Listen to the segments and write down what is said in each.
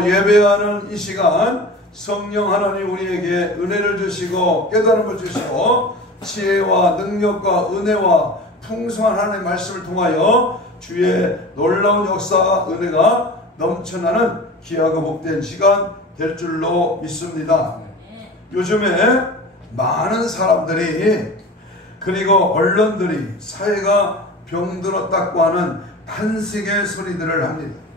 그리고 예배하는 이 시간 성령 하나님 우리에게 은혜를 주시고 깨달음을 주시고 지혜와 능력과 은혜와 풍성한 하나님의 말씀을 통하여 주의 놀라운 역사와 은혜가 넘쳐나는 귀하고 복된 시간 될 줄로 믿습니다. 요즘에 많은 사람들이 그리고 언론들이 사회가 병들었다고 하는 탄식의 소리들을 합니다.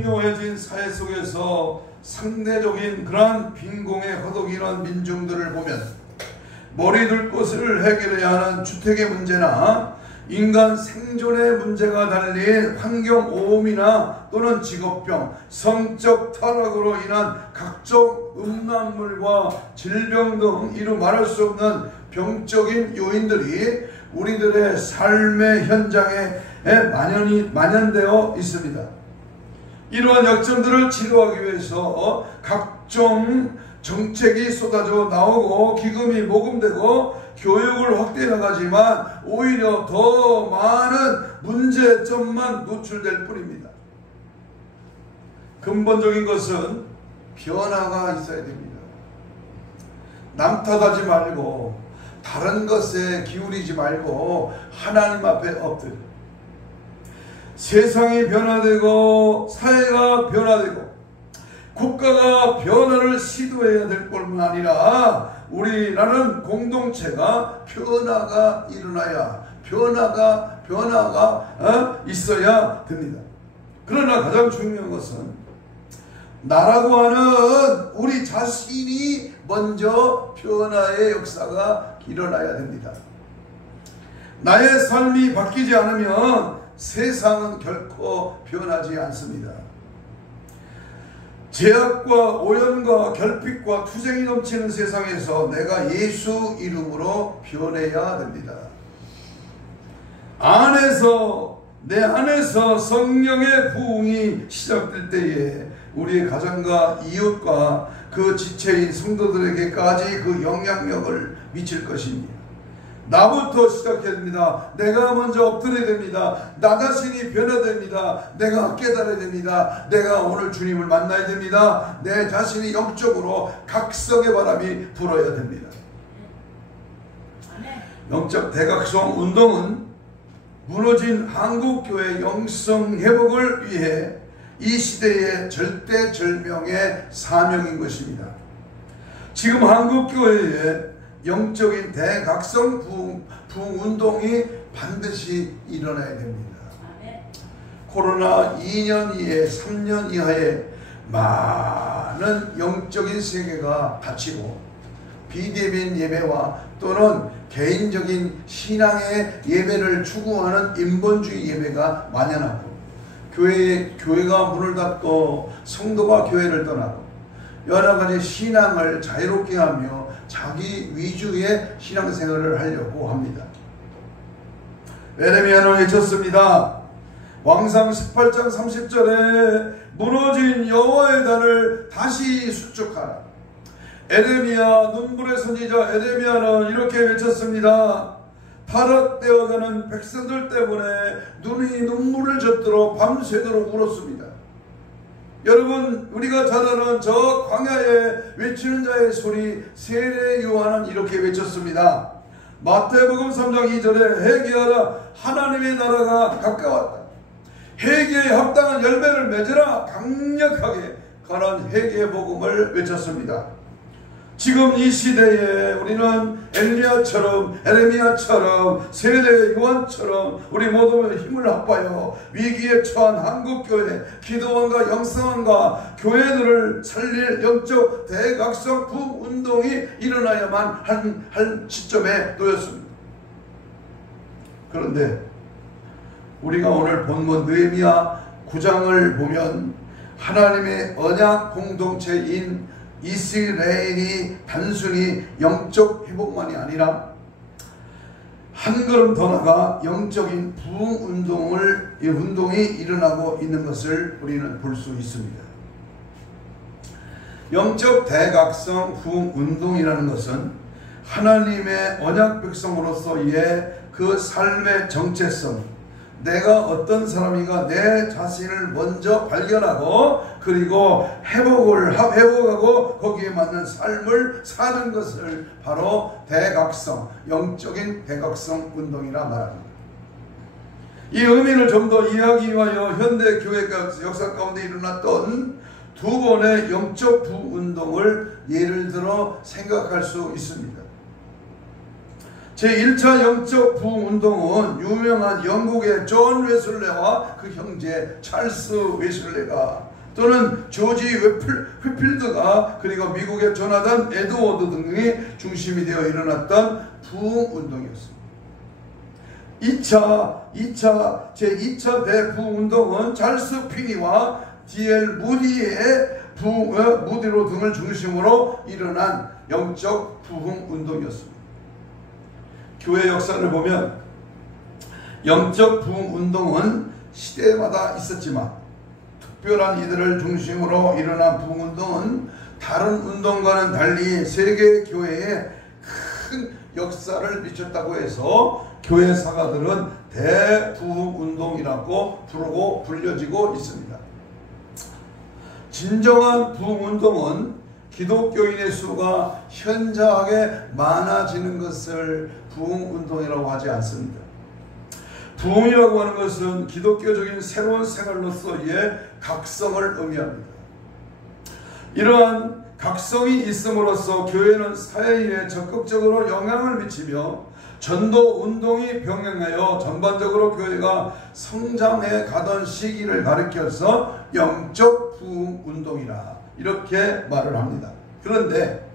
풍요해진 사회 속에서 상대적인 그러한 빈공에 허덕이는 민중들을 보면 머리둘 곳을 해결해야 하는 주택의 문제나 인간 생존의 문제가 달린 환경오염이나 또는 직업병, 성적 타락으로 인한 각종 음란물과 질병 등 이루 말할 수 없는 병적인 요인들이 우리들의 삶의 현장에 만연되어 있습니다. 이러한 약점들을 치료하기 위해서 각종 정책이 쏟아져 나오고 기금이 모금되고 교육을 확대해 나가지만 오히려 더 많은 문제점만 노출될 뿐입니다. 근본적인 것은 변화가 있어야 됩니다. 남 탓하지 말고 다른 것에 기울이지 말고 하나님 앞에 엎드려 세상이 변화되고 사회가 변화되고 국가가 변화를 시도해야 될 뿐만 아니라 우리라는 공동체가 변화가 일어나야 변화가 있어야 됩니다. 그러나 가장 중요한 것은 나라고 하는 우리 자신이 먼저 변화의 역사가 일어나야 됩니다. 나의 삶이 바뀌지 않으면 세상은 결코 변하지 않습니다. 제약과 오염과 결핍과 투쟁이 넘치는 세상에서 내가 예수 이름으로 변해야 됩니다. 내 안에서 성령의 부흥이 시작될 때에 우리의 가정과 이웃과 그 지체인 성도들에게까지 그 영향력을 미칠 것입니다. 나부터 시작해야 됩니다. 내가 먼저 엎드려야 됩니다. 나 자신이 변해야 됩니다. 내가 깨달아야 됩니다. 내가 오늘 주님을 만나야 됩니다. 내 자신이 영적으로 각성의 바람이 불어야 됩니다. 영적 대각성 운동은 무너진 한국교회 영성 회복을 위해 이 시대의 절대절명의 사명인 것입니다. 지금 한국교회에 영적인 대각성 부흥 운동이 반드시 일어나야 됩니다. 코로나 2년 이에 3년 이하에 많은 영적인 세계가 닫히고 비대면 예배와 또는 개인적인 신앙의 예배를 추구하는 인본주의 예배가 만연하고 교회가 문을 닫고 성도가 교회를 떠나고 여러 가지 신앙을 자유롭게 하며 자기 위주의 신앙생활을 하려고 합니다. 에레미야는 외쳤습니다. 왕상 18장 30절에 무너진 여호와의 단을 다시 수축하라. 에레미야, 눈물의 선지자 에레미야는 이렇게 외쳤습니다. 타락되어가는 백성들 때문에 눈이 눈물을 젖도록 밤새도록 울었습니다. 여러분, 우리가 잘 아는 저 광야에 외치는 자의 소리 세례 요한은 이렇게 외쳤습니다. 마태복음 3장 2절에 회개하라, 하나님의 나라가 가까웠다. 회개에 합당한 열매를 맺으라, 강력하게 가난 회개의 복음을 외쳤습니다. 지금 이 시대에 우리는 엘리야처럼, 에레미야처럼, 세례 요한처럼 우리 모두 힘을 합하여 위기에 처한 한국교회 기도원과 영성원과 교회들을 살릴 영적 대각성 부흥 운동이 일어나야만 한 시점에 놓였습니다. 그런데 우리가 오늘 본문 느헤미야 9장을 보면 하나님의 언약 공동체인 이스라엘이 단순히 영적 회복만이 아니라 한 걸음 더 나가 영적인 부흥 운동이 일어나고 있는 것을 우리는 볼 수 있습니다. 영적 대각성 부흥 운동이라는 것은 하나님의 언약 백성으로서의 그 삶의 정체성, 내가 어떤 사람인가 내 자신을 먼저 발견하고 그리고 회복하고 거기에 맞는 삶을 사는 것을 바로 대각성, 영적인 대각성 운동이라 말합니다. 이 의미를 좀 더 이해하기 위하여 현대 교회 역사 가운데 일어났던 두 번의 영적 부운동을 예를 들어 생각할 수 있습니다. 제1차 영적 부운동은 유명한 영국의 존 웨슬레와 그 형제 찰스 웨슬레가 또는 조지 휘필드가 그리고 미국의 조나단 에드워드 등이 중심이 되어 일어났던 부흥운동이었습니다. 제2차 대부흥운동은 찰스 피니와 D.L. 무디로 등을 중심으로 일어난 영적 부흥운동이었습니다. 교회 역사를 보면 영적 부흥운동은 시대마다 있었지만 특별한 이들을 중심으로 일어난 부흥운동은 다른 운동과는 달리 세계 교회에 큰 역사를 미쳤다고 해서 교회 사가들은 대부흥운동이라고 부르고 불려지고 있습니다. 진정한 부흥운동은 기독교인의 수가 현저하게 많아지는 것을 부흥운동이라고 하지 않습니다. 부흥이라고 하는 것은 기독교적인 새로운 생활로서의 각성을 의미합니다. 이러한 각성이 있음으로써 교회는 사회에 적극적으로 영향을 미치며 전도 운동이 병행하여 전반적으로 교회가 성장해 가던 시기를 가리켜서 영적 부흥 운동이라 이렇게 말을 합니다. 그런데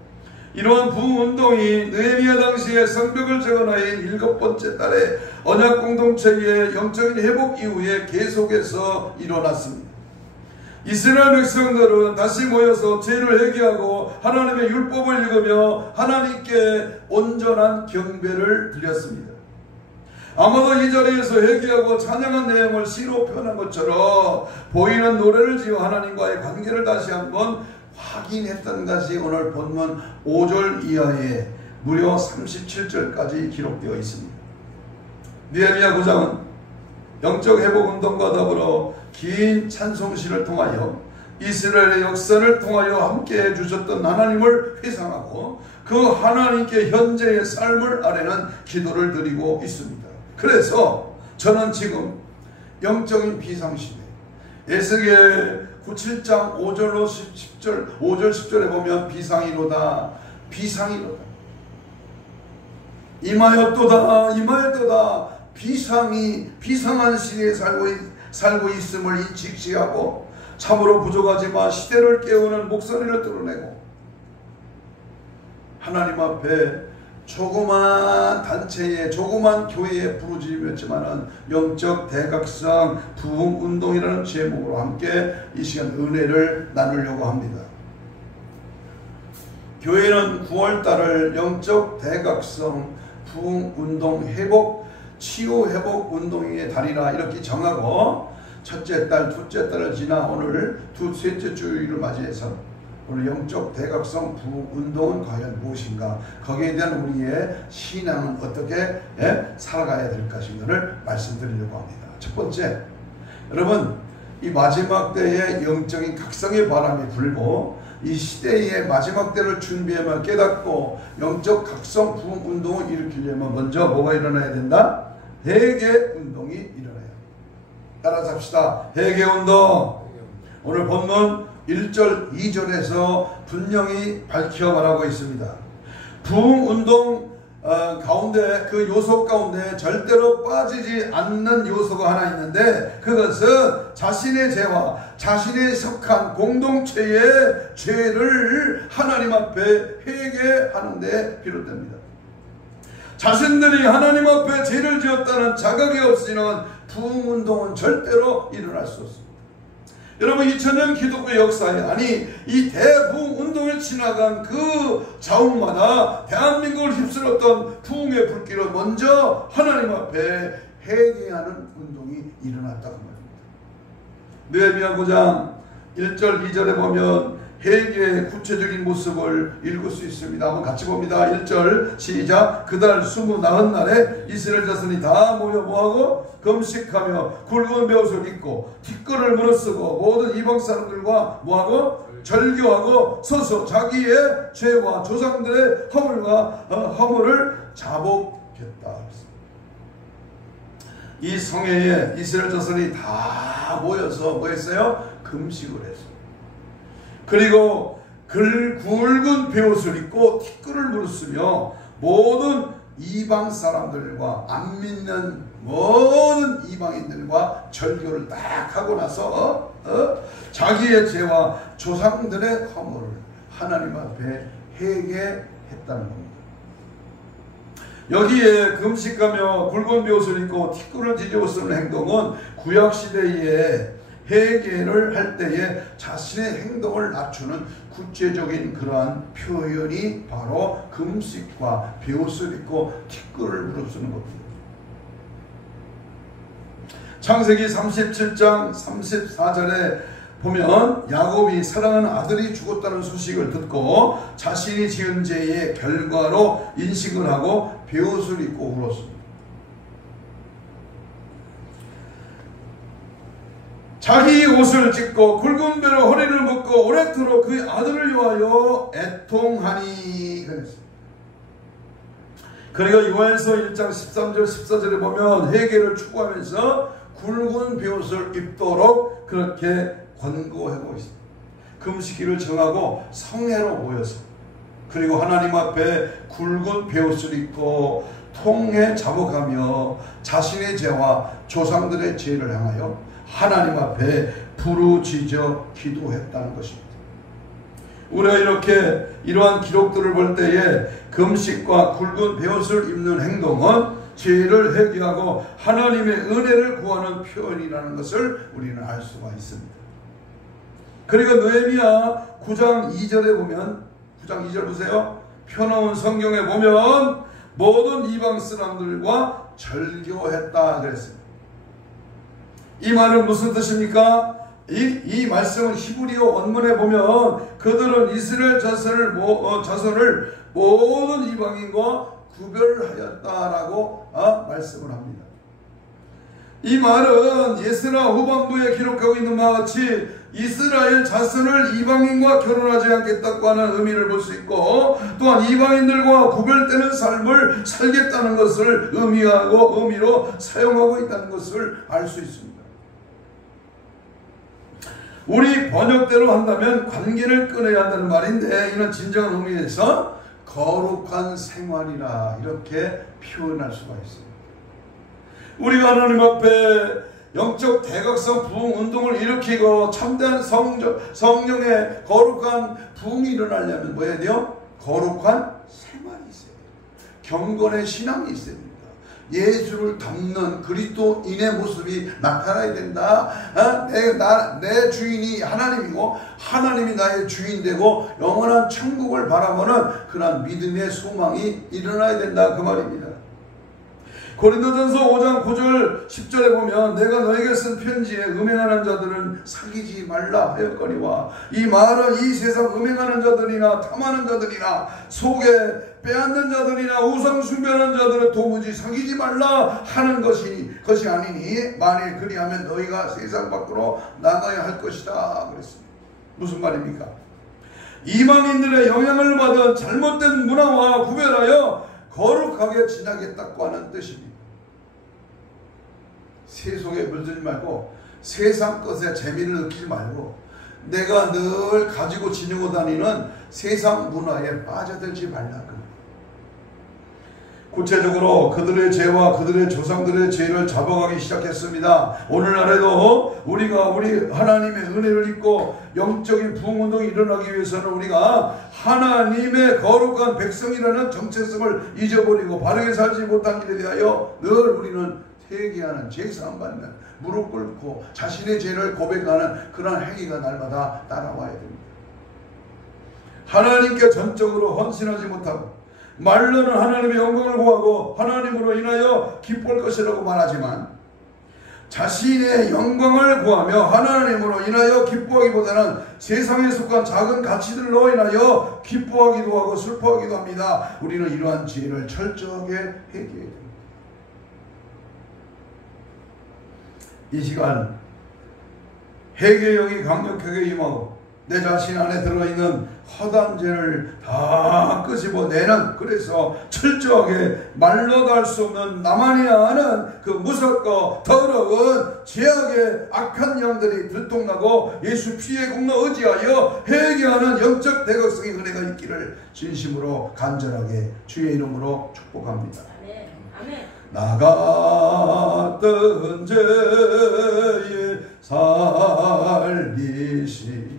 이러한 부흥 운동이 느헤미야 당시에 성벽을 재건하인 7번째 달에 언약 공동체의 영적인 회복 이후에 계속해서 일어났습니다. 이스라엘 백성들은 다시 모여서 죄를 회개하고 하나님의 율법을 읽으며 하나님께 온전한 경배를 드렸습니다. 아마도 이 자리에서 회개하고 찬양한 내용을 시로 표현한 것처럼 보이는 노래를 지어 하나님과의 관계를 다시 한번 확인했던 것이 오늘 본문 5절 이하에 무려 37절까지 기록되어 있습니다. 느헤미야 9장은 영적 회복 운동과 더불어 긴 찬송시를 통하여 이스라엘의 역사를 통하여 함께 해주셨던 하나님을 회상하고 그 하나님께 현재의 삶을 아뢰는 기도를 드리고 있습니다. 그래서 저는 지금 영적인 비상시대 에스겔 7장 5절 10절에 보면 비상이로다 임하였도다 비상한 시대에 살고 있음을 인식시하고 참으로 부족하지만 시대를 깨우는 목소리를 드러내고 하나님 앞에 조그만 단체에 조그만 교회에 부르짖었지만은 영적 대각성 부흥 운동이라는 제목으로 함께 이 시간 은혜를 나누려고 합니다. 교회는 9월달을 영적 대각성 부흥 운동 회복 치유 회복 운동의 달이라 이렇게 정하고 첫째 달, 둘째 달을 지나 오늘 셋째 주일을 맞이해서 오늘 영적 대각성 부흥 운동은 과연 무엇인가, 거기에 대한 우리의 신앙은 어떻게 살아가야 될 것인가를 말씀드리려고 합니다. 첫 번째, 여러분 이 마지막 때에 영적인 각성의 바람이 불고 이 시대의 마지막 때를 준비하며 깨닫고 영적 각성 부흥 운동을 일으키려면 먼저 뭐가 일어나야 된다? 회개 운동이 일어나요. 따라서 합시다. 회개 운동. 오늘 본문 1절 2절에서 분명히 밝혀 말하고 있습니다. 부흥 운동 가운데 그 요소 가운데 절대로 빠지지 않는 요소가 하나 있는데 그것은 자신의 죄와 자신의 속한 공동체의 죄를 하나님 앞에 회개하는 데 비롯됩니다. 자신들이 하나님 앞에 죄를 지었다는 자각이 없이는 부흥 운동은 절대로 일어날 수 없습니다. 여러분 2000년 기독교 역사에 아니 이 대부흥 운동을 지나간 그 자원마다 대한민국을 휩쓸었던 부흥의 불길은 먼저 하나님 앞에 회개하는 운동이 일어났다고 말합니다. 느헤미야 9장 1절 2절에 보면 회개의 구체적인 모습을 읽을 수 있습니다. 한번 같이 봅니다. 1절 시작. 그달 29날에 이스라엘 자손이 다 모여 뭐하고 금식하며 굵은 베옷을 입고 티끌을 물어쓰고 모든 이방 사람들과 뭐하고 절교하고 서서 자기의 죄와 조상들의 허물을 자복했다. 이 성회에 이스라엘 자손이 다 모여서 뭐 했어요? 금식을 했어요. 그리고 굵은 베옷을 입고 티끌을 물었으며 모든 이방 사람들과 안 믿는 모든 이방인들과 절교를 딱 하고 나서 자기의 죄와 조상들의 허물을 하나님 앞에 회개했다는 겁니다. 여기에 금식하며 굵은 베옷을 입고 티끌을 뒤집어 쓰는 행동은 구약시대에 회개를 할 때에 자신의 행동을 낮추는 구체적인 그러한 표현이 바로 금식과 베옷을 입고 티끌을 물어쓰는 겁니다. 창세기 37장 34절에 보면 야곱이 사랑하는 아들이 죽었다는 소식을 듣고 자신이 지은 죄의 결과로 인식을 하고 베옷을 입고 울었습니다. 자기 옷을 찢고 굵은 배로 허리를 묶고 오랫도록 그의 아들을 위하여 애통하니 그랬습니다. 그리고 요한서 1장 13절 14절에 보면 회개를 추구하면서 굵은 베옷을 입도록 그렇게 권고하고 있습니다. 금식일을 정하고 성회로 모여서 그리고 하나님 앞에 굵은 베옷을 입고 통해 자복하며 자신의 죄와 조상들의 죄를 향하여 하나님 앞에 부르짖어 기도했다는 것입니다. 우리가 이렇게 이러한 기록들을 볼 때에 금식과 굵은 베옷을 입는 행동은 죄를 회개하고 하나님의 은혜를 구하는 표현이라는 것을 우리는 알 수가 있습니다. 그리고 느헤미야 9장 2절에 보면 9장 2절 보세요. 펴놓은 성경에 보면 모든 이방 사람들과 절교했다 그랬습니다. 이 말은 무슨 뜻입니까? 이 말씀은 히브리어 원문에 보면 그들은 이스라엘 자손을 모든 이방인과 구별하였다라고 말씀을 합니다. 이 말은 예스라 후반부에 기록하고 있는 바와 같이 이스라엘 자손을 이방인과 결혼하지 않겠다고 하는 의미를 볼 수 있고 또한 이방인들과 구별되는 삶을 살겠다는 것을 의미로 사용하고 있다는 것을 알 수 있습니다. 우리 번역대로 한다면 관계를 끊어야 한다는 말인데 이는 진정한 의미에서 거룩한 생활이라 이렇게 표현할 수가 있습니다. 우리가 하나님 앞에 영적 대각성 부흥 운동을 일으키고 참된 성령의 거룩한 부흥이 일어나려면 뭐 해야 돼요? 거룩한 생활이 있어야 돼요. 경건의 신앙이 있어야 됩니다. 예수를 닮는 그리스도인의 모습이 나타나야 된다. 내 주인이 하나님이고 하나님이 나의 주인 되고 영원한 천국을 바라보는 그런 믿음의 소망이 일어나야 된다 그 말입니다. 고린도전서 5장 9절 10절에 보면 내가 너에게 쓴 편지에 음행하는 자들은 사귀지 말라 하였거니와 이 말은 이 세상 음행하는 자들이나 탐하는 자들이나 속에 빼앗는 자들이나 우상 숭배하는 자들은 도무지 사귀지 말라 하는 것이 아니니 만일 그리하면 너희가 세상 밖으로 나가야 할 것이다 그랬습니다. 무슨 말입니까? 이방인들의 영향을 받은 잘못된 문화와 구별하여 거룩하게 지나겠다고 하는 뜻입니다. 세속에 물들지 말고 세상 것에 재미를 느끼지 말고 내가 늘 가지고 지니고 다니는 세상 문화에 빠져들지 말라. 구체적으로 그들의 죄와 그들의 조상들의 죄를 잡아가기 시작했습니다. 오늘날에도 우리가 우리 하나님의 은혜를 입고 영적인 부흥운동이 일어나기 위해서는 우리가 하나님의 거룩한 백성이라는 정체성을 잊어버리고 바르게 살지 못한 일에 대하여 늘 우리는 회개하는 제사함 받는 무릎 꿇고 자신의 죄를 고백하는 그런 행위가 날마다 따라와야 됩니다. 하나님께 전적으로 헌신하지 못하고 말로는 하나님의 영광을 구하고 하나님으로 인하여 기뻐할 것이라고 말하지만 자신의 영광을 구하며 하나님으로 인하여 기뻐하기보다는 세상에 속한 작은 가치들로 인하여 기뻐하기도 하고 슬퍼하기도 합니다. 우리는 이러한 죄를 철저하게 회개해야 됩니다. 이 시간 회개의 영이 강력하게 임하고 내 자신 안에 들어있는 허다한 죄를 다 끄집어내는, 그래서 철저하게 말로도 할 수 없는 나만이 아는 그 무섭고 더러운 죄악의 악한 영들이 들통나고 예수 피의 공로 의지하여 회개하는 영적 대각성의 은혜가 있기를 진심으로 간절하게 주의 이름으로 축복합니다. 아멘. 나 같은 죄에 살리신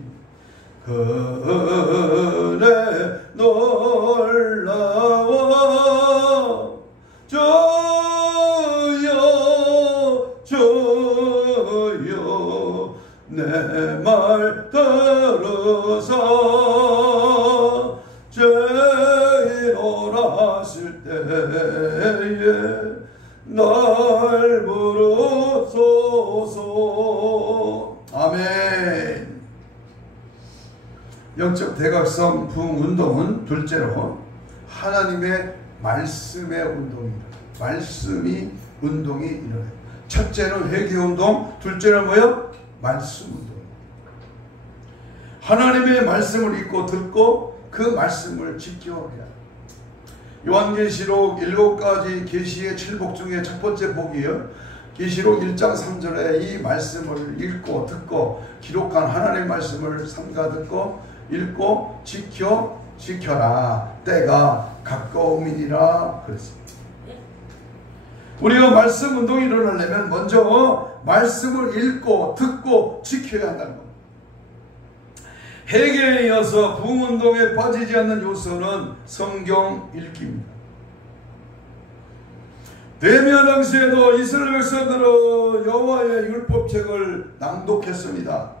그네 놀라워 주여 내 말 들으사 죄인 오라실 때에 날 부르소서. 아멘. 영적 대각성 부흥운동은 둘째로 하나님의 말씀의 운동입니다. 말씀이 운동이 일어나요. 첫째는 회개운동, 둘째는 뭐예요? 말씀운동. 하나님의 말씀을 읽고 듣고 그 말씀을 지켜야 해요. 요한계시록 7가지 계시의 7복 중에 첫 번째 복이요, 계시록 1장 3절에 이 말씀을 읽고 듣고 기록한 하나님의 말씀을 삼가 듣고 읽고 지켜라 때가 가까움이니라 그랬습니다. 우리가 말씀 운동이 일어나려면 먼저 말씀을 읽고 듣고 지켜야 한다는 겁니다. 회개에 이어서 부흥운동에 빠지지 않는 요소는 성경 읽기입니다. 느헤미야 당시에도 이스라엘 백성들은 여호와의 율법책을 낭독했습니다.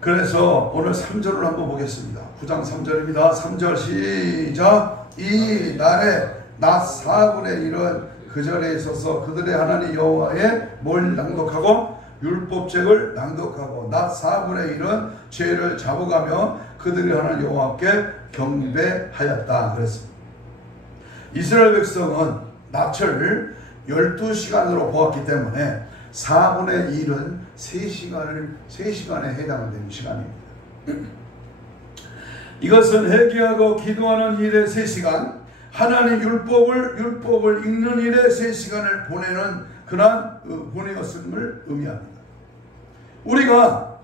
그래서 오늘 3절을 한번 보겠습니다. 9장 3절입니다. 3절 시작. 이 날에 낮 4분의 1은 그 절에 있어서 그들의 하나님 여호와의 뭘 낭독하고 율법책을 낭독하고 낮 4분의 1은 죄를 잡아가며 그들의 하나님 여호와께 경배하였다 그랬습니다. 이스라엘 백성은 낮을 12시간으로 보았기 때문에 4분의 1은 3시간에 해당되는 시간입니다. 이것은 회개하고 기도하는 일에 3시간, 하나님 율법을 읽는 일에 3시간을 보내는 그러한 보내었음을 의미합니다. 우리가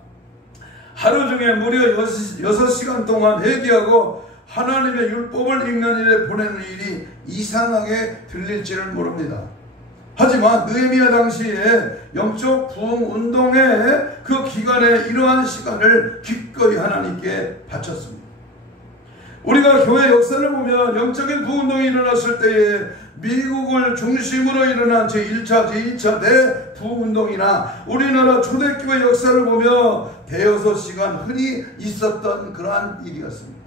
하루 중에 무려 6시간 동안 회개하고 하나님의 율법을 읽는 일에 보내는 일이 이상하게 들릴지를 모릅니다. 하지만 느헤미야 당시에 영적 부흥운동의 그 기간에 이러한 시간을 기꺼이 하나님께 바쳤습니다. 우리가 교회 역사를 보면 영적인 부흥운동이 일어났을 때에 미국을 중심으로 일어난 제1차, 제2차 대부흥운동이나 우리나라 초대교회 역사를 보며 대여섯 시간 흔히 있었던 그러한 일이었습니다.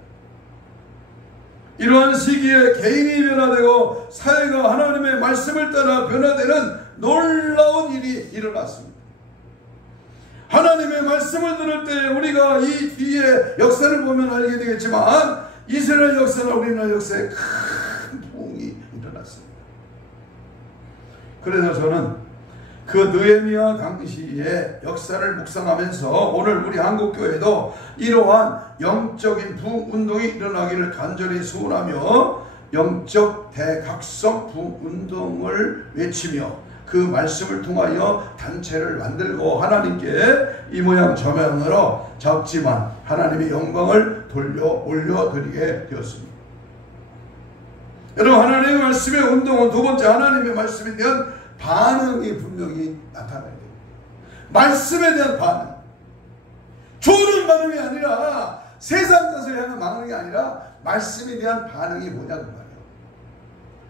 이러한 시기에 개인이 변화되고 사회가 하나님의 말씀을 따라 변화되는 놀라운 일이 일어났습니다. 하나님의 말씀을 들을 때 우리가 이 뒤에 역사를 보면 알게 되겠지만 이스라엘 역사나 우리나라 역사에 큰 부흥이 일어났습니다. 그래서 저는 그 느헤미야 당시의 역사를 묵상하면서 오늘 우리 한국교회도 이러한 영적인 부흥운동이 일어나기를 간절히 소원하며 영적 대각성 부흥운동을 외치며 그 말씀을 통하여 단체를 만들고 하나님께 이 모양 저 모양으로 작지만 하나님의 영광을 올려드리게 되었습니다. 여러분, 하나님의 말씀의 운동은 두 번째 하나님의 말씀에 대한 반응이 분명히 나타나야 됩니다. 말씀에 대한 반응. 좋은 반응이 아니라 세상 것을 향한 반응이 아니라 말씀에 대한 반응이 뭐냐고 말이에요.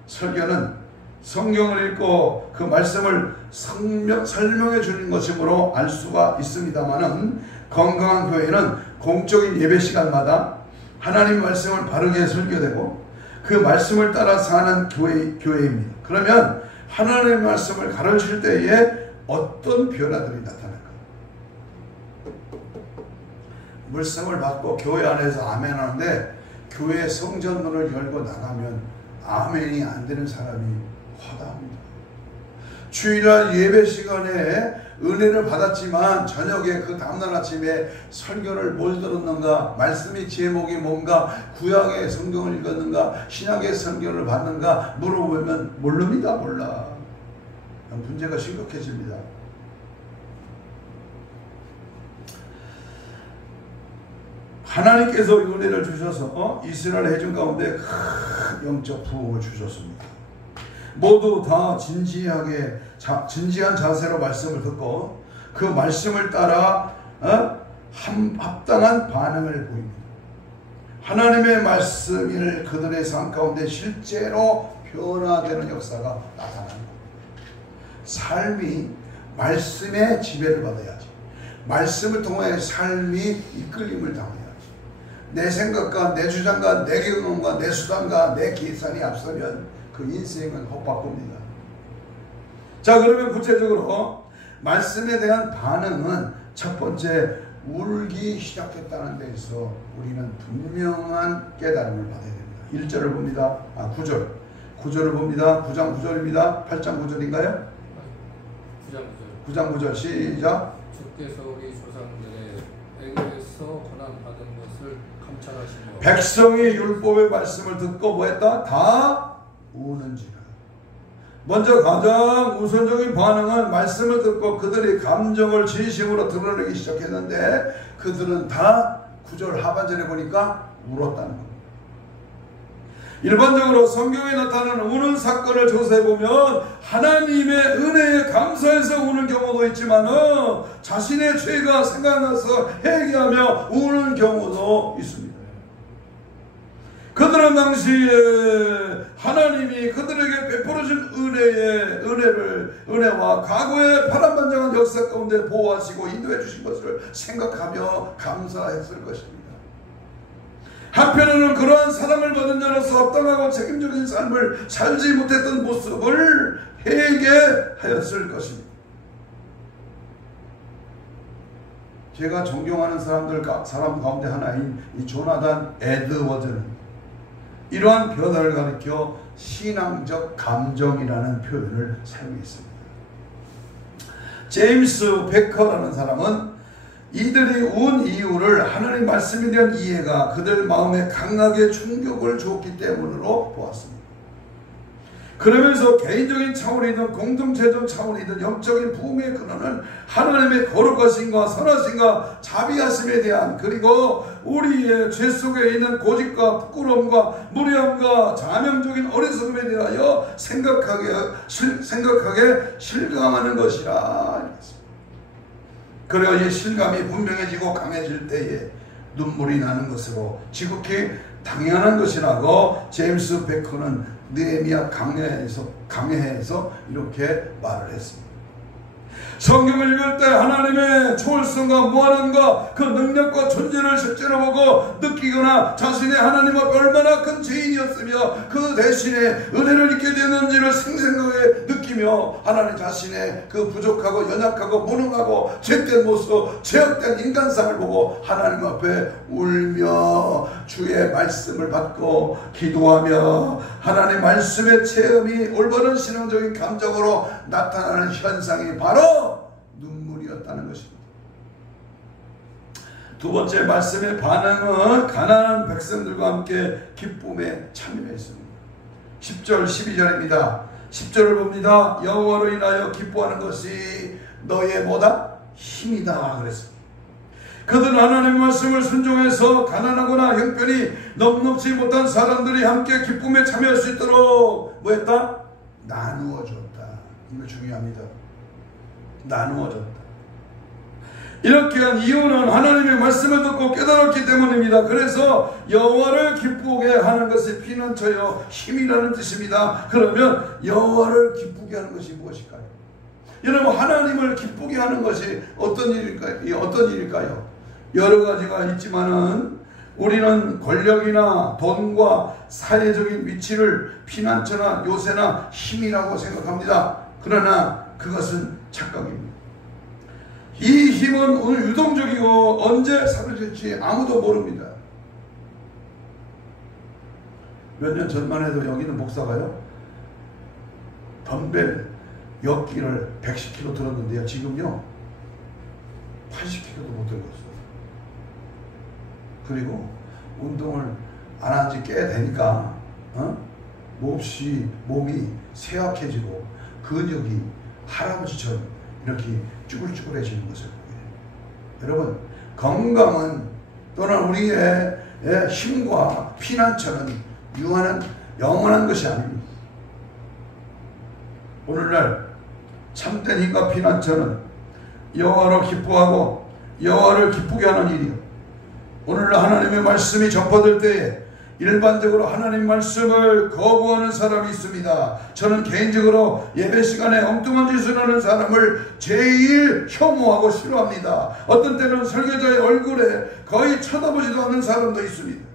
설교는 성경을 읽고 그 말씀을 설명해 주는 것이므로 알 수가 있습니다만은 건강한 교회는 공적인 예배 시간마다 하나님 말씀을 바르게 설교되고 그 말씀을 따라 사는 교회입니다. 그러면 하나님의 말씀을 가르칠 때에 어떤 변화들이 나타날까? 물성을 받고 교회 안에서 아멘 하는데 교회 성전문을 열고 나가면 아멘이 안 되는 사람이 허다합니다. 주일날 예배 시간에 은혜를 받았지만 저녁에 그 다음날 아침에 설교를 뭘 들었는가, 말씀의 제목이 뭔가, 구약의 성경을 읽었는가, 신약의 성경을 봤는가 물어보면 모릅니다. 몰라. 문제가 심각해집니다. 하나님께서 은혜를 주셔서 이스라엘 해준 가운데 큰 영적 부흥을 주셨습니다. 모두 다 진지한 자세로 말씀을 듣고 그 말씀을 따라 합당한 반응을 보입니다. 하나님의 말씀을 그들의 삶 가운데 실제로 변화되는 역사가 나타납니다. 삶이 말씀의 지배를 받아야지. 말씀을 통해 삶이 이끌림을 당해야지. 내 생각과 내 주장과 내 경험과 내 수단과 내 계산이 앞서면 그 인생은 헛바꿉니다. 자, 그러면 구체적으로 말씀에 대한 반응은 첫 번째, 울기 시작했다는 데서 우리는 분명한 깨달음을 받아야 됩니다. 1절을 봅니다. 9절을 봅니다. 9장 9절입니다. 8장 9절인가요? 9장 9절 시작. 주께서 우리 조상들에게서 고난받은 것을 감찰하시며 백성이 율법의 말씀을 듣고 뭐했다? 다 우는지라. 먼저 가장 우선적인 반응은 말씀을 듣고 그들의 감정을 진심으로 드러내기 시작했는데 그들은 다 9절 하반절에 보니까 울었다는 겁니다. 일반적으로 성경에 나타나는 우는 사건을 조사해보면 하나님의 은혜에 감사해서 우는 경우도 있지만 자신의 죄가 생각나서 회개하며 우는 경우도 있습니다. 그들은 당시에 하나님이 그들에게 베풀어준 은혜와 과거의 파란만장한 역사 가운데 보호하시고 인도해 주신 것을 생각하며 감사했을 것입니다. 한편으로는 그러한 사랑을 받은 자로서 합당하고 책임적인 삶을 살지 못했던 모습을 회개하였을 것입니다. 제가 존경하는 사람 가운데 하나인 이 조나단 에드워즈는 이러한 변화를 가리켜 신앙적 감정이라는 표현을 사용했습니다. 제임스 베커라는 사람은 이들이 운 이유를 하나님 말씀에 대한 이해가 그들 마음에 강하게 충격을 주었기 때문으로 보았습니다. 그러면서 개인적인 차원이든 공동체적 차원이든 영적인 부흥의 근원은 하나님의 거룩하심과 선하심과 자비하심에 대한, 그리고 우리의 죄 속에 있는 고집과 부끄러움과 무례함과 자명적인 어리석음에 대하여 생각하게 실감하는 것이라. 그래야 이 실감이 분명해지고 강해질 때에 눈물이 나는 것으로 지극히 당연한 것이라고 제임스 베커는 느헤미야 강해에서 이렇게 말을 했습니다. 성경을 읽을 때 하나님의 초월성과 무한함과 그 능력과 존재를 실제로 보고 느끼거나 자신의 하나님 앞에 얼마나 큰 죄인이었으며 그 대신에 은혜를 입게 되었는지를 생생하게 느끼며 하나님 자신의 그 부족하고 연약하고 무능하고 죄된 모습, 죄악된 인간상을 보고 하나님 앞에 울며 주의 말씀을 받고 기도하며 하나님 말씀의 체험이 올바른 신앙적인 감정으로 나타나는 현상이 바로 눈물이었다는 것입니다. 두 번째 말씀의 반응은 가난한 백성들과 함께 기쁨에 참여했습니다. 10절 12절입니다. 10절을 봅니다. 여호와로 인하여 기뻐하는 것이 너의 뭐다? 힘이다 그랬습니다. 그들은 하나님의 말씀을 순종해서 가난하거나 형편이 넉넉지 못한 사람들이 함께 기쁨에 참여할 수 있도록 뭐했다? 나누어 줬다. 이거 중요합니다. 나누어 줬다. 이렇게 한 이유는 하나님의 말씀을 듣고 깨달았기 때문입니다. 그래서 여호와를 기쁘게 하는 것이 피난처요 힘이라는 뜻입니다. 그러면 여호와를 기쁘게 하는 것이 무엇일까요? 여러분, 하나님을 기쁘게 하는 것이 어떤 일일까요? 여러 가지가 있지만은 우리는 권력이나 돈과 사회적인 위치를 피난처나 요새나 힘이라고 생각합니다. 그러나 그것은 착각입니다. 이 힘은 오늘 유동적이고 언제 사라질지 아무도 모릅니다. 몇 년 전만 해도 여기 있는 목사가요, 덤벨 역기를 110kg 들었는데요, 지금요 80kg도 못 들고 있어요. 그리고 운동을 안 한 지 꽤 되니까 몹시 몸이 쇠약해지고 근육이 할아버지처럼 이렇게 쭈글쭈글해지는 것을 보게 돼요. 여러분, 건강은 또는 우리의 힘과 피난처는 영원한 것이 아닙니다. 오늘날 참된 힘과 피난처는 여호와로 기뻐하고 여호와를 기쁘게 하는 일이요, 오늘날 하나님의 말씀이 전파될 때에 일반적으로 하나님 말씀을 거부하는 사람이 있습니다. 저는 개인적으로 예배 시간에 엉뚱한 짓을 하는 사람을 제일 혐오하고 싫어합니다. 어떤 때는 설교자의 얼굴에 거의 쳐다보지도 않는 사람도 있습니다.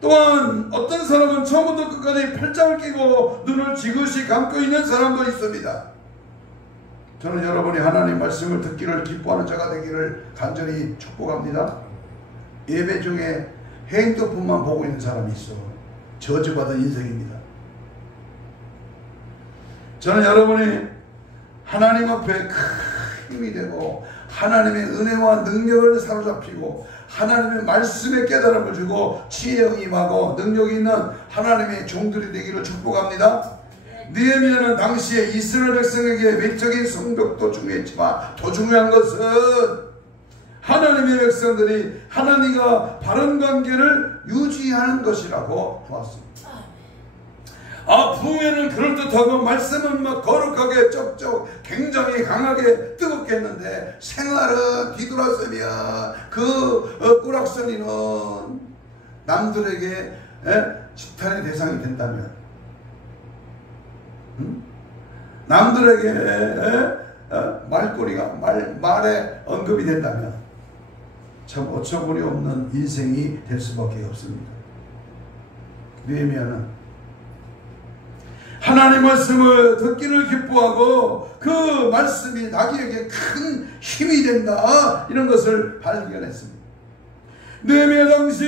또한 어떤 사람은 처음부터 끝까지 팔짱을 끼고 눈을 지그시 감고 있는 사람도 있습니다. 저는 여러분이 하나님 말씀을 듣기를 기뻐하는 자가 되기를 간절히 축복합니다. 예배 중에 핸드폰만 보고 있는 사람이 있어. 저주받은 인생입니다. 저는 여러분이 하나님 앞에 큰 힘이 되고 하나님의 은혜와 능력을 사로잡히고 하나님의 말씀에 깨달음을 주고 지혜에 임하고 능력이 있는 하나님의 종들이 되기를 축복합니다. 느헤미야는 당시에 이스라엘 백성에게 외적인 성벽도 중요했지만 더 중요한 것은 하나님의 백성들이 하나님과 바른 관계를 유지하는 것이라고 보았습니다. 부흥회는 그럴듯하고 말씀은 막 거룩하게 쩍쩍 굉장히 강하게 뜨겁게 했는데 생활은 뒤돌아서면 그 꾸락서리는 남들에게 집탄의 대상이 된다면, 남들에게 말꼬리가 말에 언급이 된다면 참 어처구니 없는 인생이 될 수밖에 없습니다. 느헤미야는 하나님 말씀을 듣기를 기뻐하고 그 말씀이 자기에게 큰 힘이 된다, 이런 것을 발견했습니다. 느헤미야 당시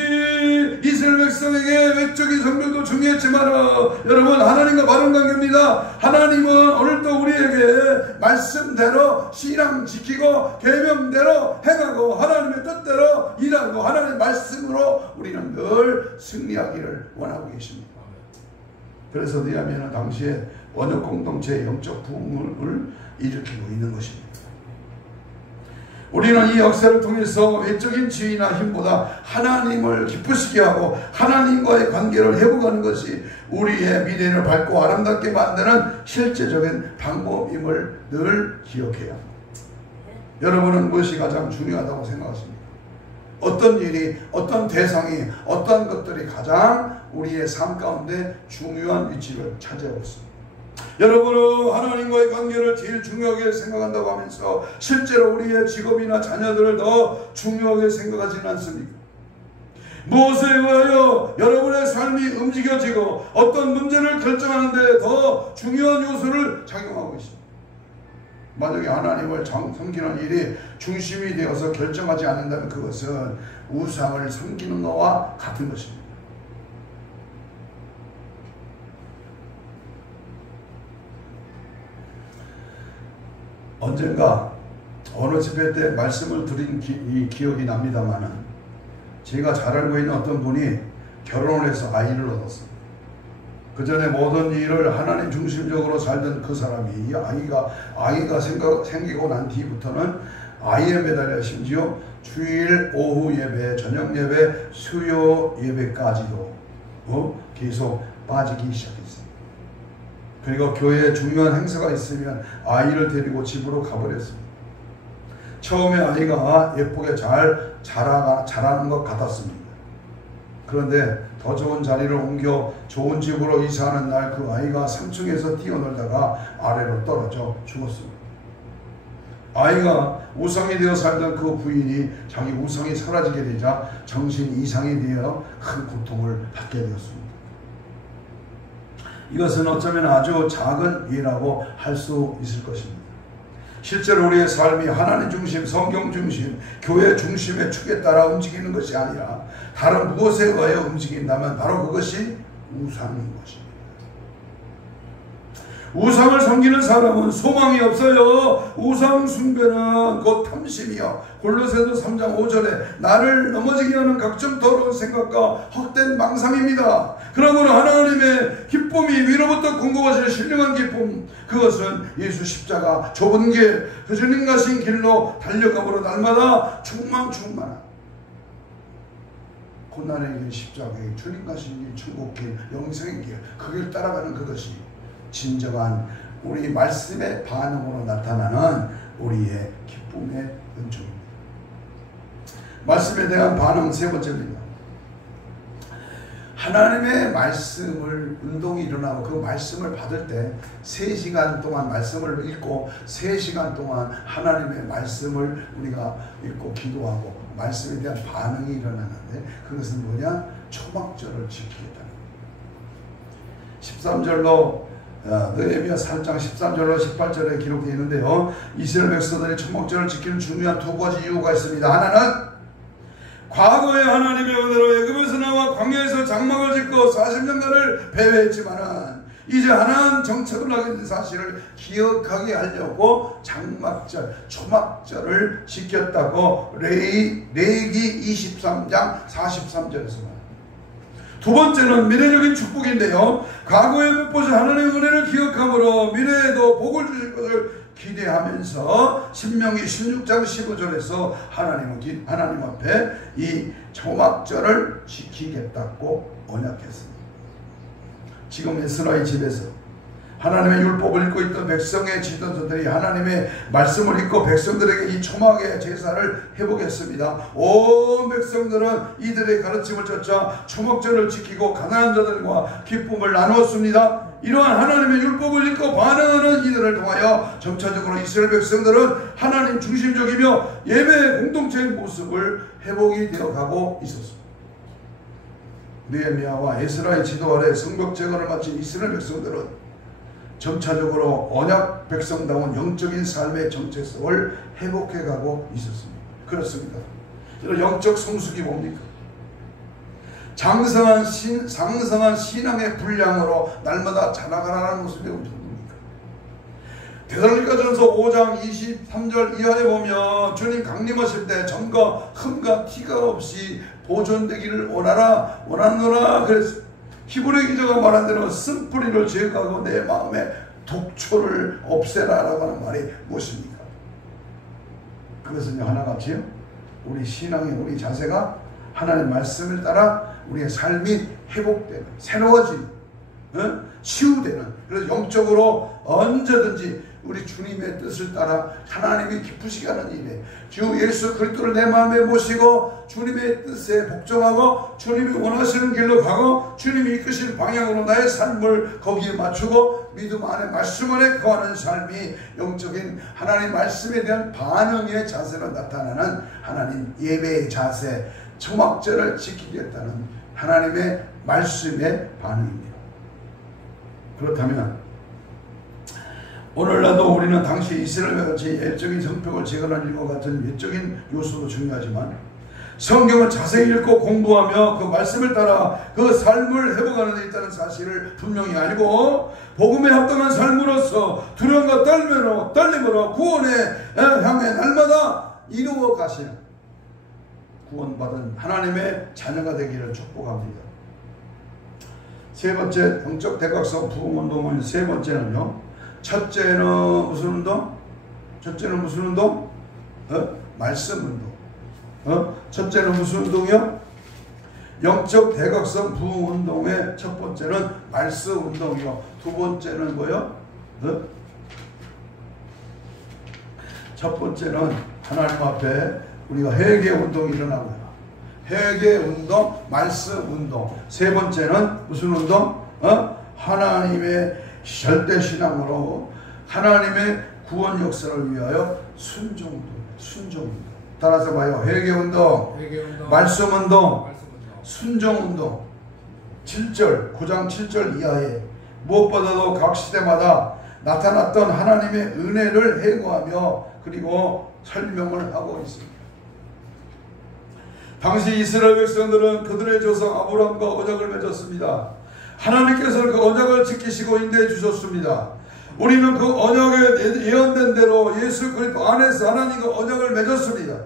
이스라엘 백성에게 외적인 성벽도 중요했지만 여러분, 하나님과 바른 관계입니다. 하나님은 오늘도 우리에게 말씀대로 신앙 지키고 계명대로 행하고 하나님의 뜻대로 일하고 하나님의 말씀으로 우리는 늘 승리하기를 원하고 계십니다. 그래서 느헤미야는 당시에 언역 공동체의 영적 부흥을 일으키고 있는 것입니다. 우리는 이 역사를 통해서 외적인 지위나 힘보다 하나님을 기쁘시게 하고 하나님과의 관계를 회복하는 것이 우리의 미래를 밝고 아름답게 만드는 실제적인 방법임을 늘 기억해야 합니다. 여러분은 무엇이 가장 중요하다고 생각하십니까? 어떤 일이, 어떤 대상이, 어떤 것들이 가장 우리의 삶 가운데 중요한 위치를 차지하고 있습니다. 여러분은 하나님과의 관계를 제일 중요하게 생각한다고 하면서 실제로 우리의 직업이나 자녀들을 더 중요하게 생각하지는 않습니까? 무엇에 의하여 여러분의 삶이 움직여지고 어떤 문제를 결정하는 데 더 중요한 요소를 작용하고 있습니다. 만약에 하나님을 섬기는 일이 중심이 되어서 결정하지 않는다면 그것은 우상을 섬기는 것과 같은 것입니다. 언젠가 어느 집회 때 말씀을 드린 기억이 납니다만은, 제가 잘 알고 있는 어떤 분이 결혼을 해서 아이를 얻었어요. 그 전에 모든 일을 하나님 중심적으로 살던 그 사람이 이 아이가 생기고 난 뒤부터는 아이에 매달려 심지어 주일 오후 예배, 저녁 예배, 수요 예배까지도 계속 빠지기 시작했어요. 그리고 교회에 중요한 행사가 있으면 아이를 데리고 집으로 가버렸습니다. 처음에 아이가 예쁘게 잘 자라는 것 같았습니다. 그런데 더 좋은 자리를 옮겨 좋은 집으로 이사하는 날 그 아이가 3층에서 뛰어놀다가 아래로 떨어져 죽었습니다. 아이가 우상이 되어 살던 그 부인이 자기 우상이 사라지게 되자 정신 이상이 되어 큰 고통을 받게 되었습니다. 이것은 어쩌면 아주 작은 일이라고 할 수 있을 것입니다. 실제로 우리의 삶이 하나님 중심, 성경 중심, 교회 중심의 축에 따라 움직이는 것이 아니라 다른 무엇에 의하여 움직인다면 바로 그것이 우상인 것입니다. 우상을 섬기는 사람은 소망이 없어요. 우상 숭배는 곧 탐심이요. 골로새서 3장 5절에 나를 넘어지게 하는 각종 더러운 생각과 헛된 망상입니다. 그러므로 하나님의 기쁨이 위로부터 공급하실 신령한 기쁨, 그것은 예수 십자가 좁은 길, 그 주님 가신 길로 달려감으로 날마다 충만한 고난의 길, 십자가의 주님 가신 길, 천국 길, 영생의 길, 그 길 따라가는 그것이 진정한 우리 말씀의 반응으로 나타나는 우리의 기쁨의 은총입니다. 말씀에 대한 반응 세 번째입니다. 하나님의 말씀을 운동이 일어나고 그 말씀을 받을 때 3시간 동안 말씀을 읽고 3시간 동안 하나님의 말씀을 우리가 읽고 기도하고 말씀에 대한 반응이 일어나는데 그것은 뭐냐? 초막절을 지키겠다는 거예요. 13절로 느헤미야 4장 13절로 18절에 기록되어 있는데요. 이스라엘 백성들이 초막절을 지키는 중요한 두 가지 이유가 있습니다. 하나는 과거에 하나님의 은혜로 애굽에서 나와 광야에서 장막을 짓고 40년간을 배회했지만은 이제 하나님 정착을 하게 된 사실을 기억하게 하려고 장막절, 초막절을 지켰다고 레위기 23장 43절에서 말합니다. 두 번째는 미래적인 축복인데요. 과거에 못 보신 하나님의 은혜를 기억함으로 미래에도 복을 주실 것을 기대하면서 신명기 16장 15절에서 하나님 앞에 이 초막절을 지키겠다고 언약했습니다. 지금 에스라의 집에서 하나님의 율법을 읽고 있던 백성의 지도자들이 하나님의 말씀을 읽고 백성들에게 이 초막의 제사를 해보겠습니다. 온 백성들은 이들의 가르침을 쫓아 초막절을 지키고 가난한 자들과 기쁨을 나누었습니다. 이러한 하나님의 율법을 읽고 반응하는 이들을 통하여 점차적으로 이스라엘 백성들은 하나님 중심적이며 예배의 공동체의 모습을 회복이 되어가고 있었습니다. 느헤미야와 에스라의 지도 아래 성벽 제거를 마친 이스라엘 백성들은 점차적으로 언약 백성다운 영적인 삶의 정체성을 회복해가고 있었습니다. 그렇습니다. 영적 성숙이 뭡니까? 장성한 신앙의 분량으로 날마다 자라가라는 모습이 어떤 겁니까? 데살로니가전서 5장 23절 이하에 보면 주님 강림하실 때 점과 흠과 티가 없이 보존되기를 원하노라 그랬어요. 히브리 기자가 말한 대로 쓴뿌리를 제거하고 내 마음에 독초를 없애라라고 하는 말이 무엇입니까? 그것은 하나같이요. 우리 신앙의 우리 자세가 하나님의 말씀을 따라 우리의 삶이 회복되는, 새로워지는, 치유되는, 그래서 영적으로 언제든지 우리 주님의 뜻을 따라 하나님이 기쁘시게 하는 일에 주 예수 그리스도를 내 마음에 모시고 주님의 뜻에 복종하고 주님이 원하시는 길로 가고 주님이 이끄신 방향으로 나의 삶을 거기에 맞추고 믿음 안에 말씀 안에 거하는 삶이 영적인 하나님 말씀에 대한 반응의 자세로 나타나는 하나님 예배의 자세, 초막절을 지키겠다는 하나님의 말씀의 반응입니다. 그렇다면 오늘날도 우리는 당시 이스라엘과 같이 예적인 성벽을 재건한 일과 같은 예적인 요소도 중요하지만 성경을 자세히 읽고 공부하며 그 말씀을 따라 그 삶을 회복하는 데 있다는 사실을 분명히 알고 복음에 합당한 삶으로서 두려움과 떨림으로 구원에 향해 날마다 이루어 가시는 구원받은 하나님의 자녀가 되기를 축복합니다. 세 번째 영적 대각성 부흥운동은 세 번째는요. 첫째는 무슨 운동? 말씀 운동. 첫째는 무슨 운동이요? 영적 대각성 부흥 운동의 첫 번째는 말씀 운동이요. 두 번째는 뭐요? 첫 번째는 하나님 앞에 우리가 회개 운동이 일어나고요. 회개 운동, 말씀 운동. 세 번째는 무슨 운동? 하나님의 절대 신앙으로 하나님의 구원 역사를 위하여 순종운동. 따라서 봐요. 회개운동, 말씀운동, 순종운동. 7절, 9장 7절 이하에 무엇보다도 각 시대마다 나타났던 하나님의 은혜를 회고하며 그리고 설명을 하고 있습니다. 당시 이스라엘 백성들은 그들의 조상 아브라함과 언약을 맺었습니다. 하나님께서는 그 언약을 지키시고 인도해 주셨습니다. 우리는 그 언약에 예언된 대로 예수 그리스도 안에서 하나님과 언약을 맺었습니다.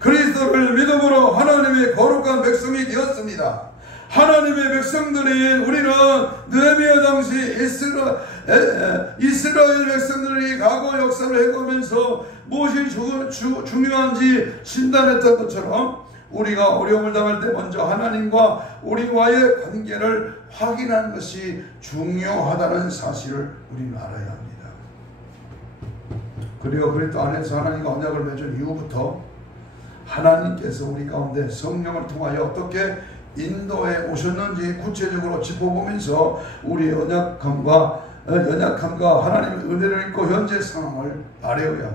그리스도를 믿음으로 하나님의 거룩한 백성이 되었습니다. 하나님의 백성들인 우리는 느헤미야 당시 이스라엘 백성들이 과거 역사를 해가면서 무엇이 중요한지 진단했던 것처럼 우리가 어려움을 당할 때 먼저 하나님과 우리와의 관계를 확인하는 것이 중요하다는 사실을 우리는 알아야 합니다. 그리고 그리스도 안에서 하나님과 언약을 맺은 이후부터 하나님께서 우리 가운데 성령을 통하여 어떻게 인도해 오셨는지 구체적으로 짚어보면서 우리의 연약함과 하나님의 은혜를 입고 현재 상황을 알아야 합니다.